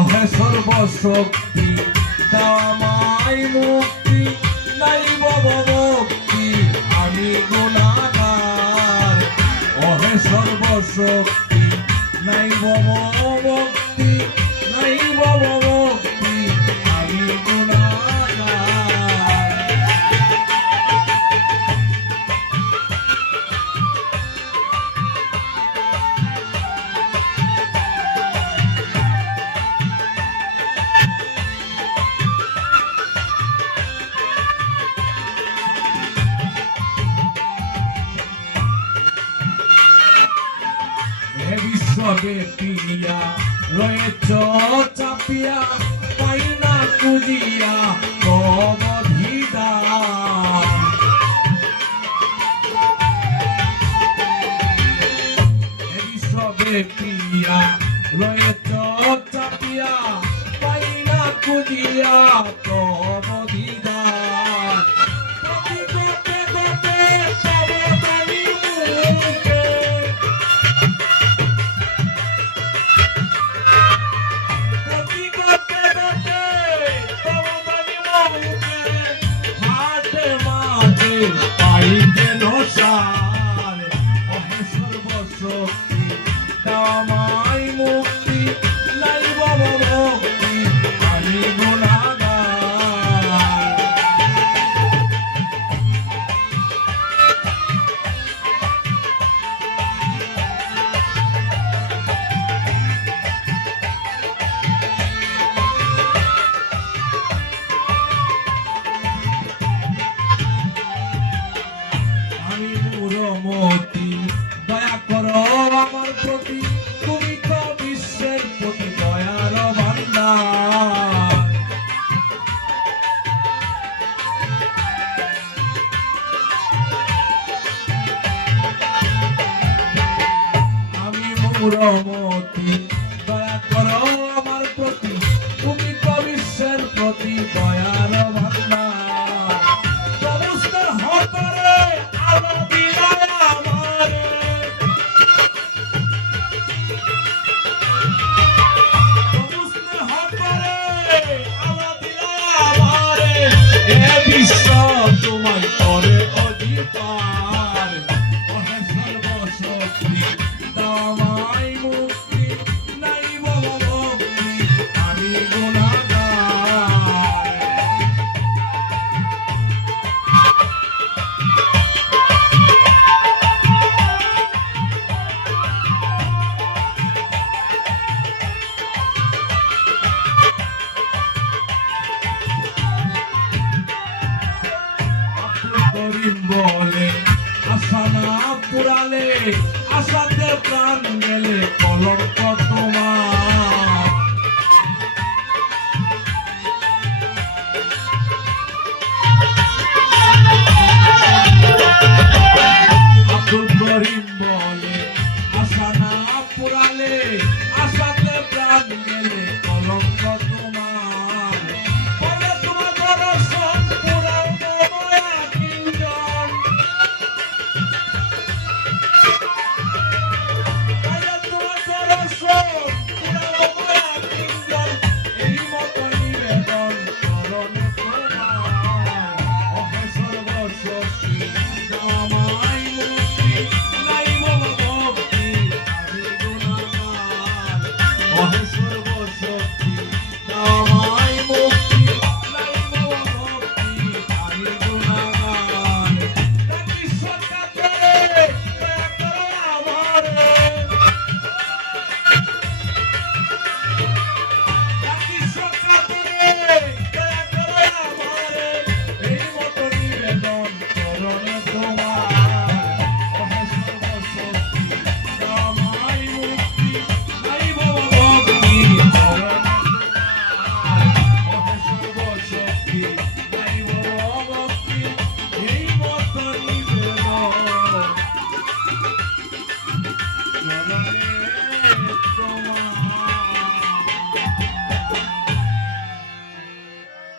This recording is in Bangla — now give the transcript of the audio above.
ওহে সর্বশক্তি দাও আমায় মুক্তি, নাই ভবভক্তি আমি গুনাহগার। ওহে সর্বশক্তি নাই ভবভক্তি, নাই ভবভক্তি আমি গুনাহগার। বিশ্বব্যাপিয়া রয়েছ চাপিয়া, পাই না খুঁজিয়া অবধিদান। বিশ্বব্যাপিয়া রয়েছ চাপিয়া, পাই না খুঁজিয়া অবধিদান। পাইতে নসার ওহে সর্বশক্তি দাও আমায় মুক্তি, নাই ভবভক্তি আমি গুনাহগার। মতি দয়া করো আমার প্রতি, তুমি তো বিশ্বের প্রতি দয়ার ভান্ডার। আমি মূঢ়মতি দয়া করো আমার প্রতি, তুমি তো বিশ্বের প্রতি দয়ার ভান্ডার। বিশ্ব তোমায় করে অধিকার, ওহে সর্বশক্তি দাও আমায় মুক্তি, নাই ভবভক্তি আমি গুনাহগার। বলে আশা না পুরালে, আশাতে প্রাণ গেলে কলঙ্ক তোমার। আব্দুল করিম বলে আশা না পুরালে, আশাতে প্রাণ গেলে কলঙ্ক তোমার। বলে তোমার দর্শন পুরাও মায়া কিঞ্জন, বলে তোমার দর্শন পুরাও মায়া কিঞ্জন। এই মতো নিবেদন করণে তোমার, ওহে সর্বশক্তি দাও আমায় মুক্তি, নাই ভবভক্তি আমি গুনাহগার। ওহে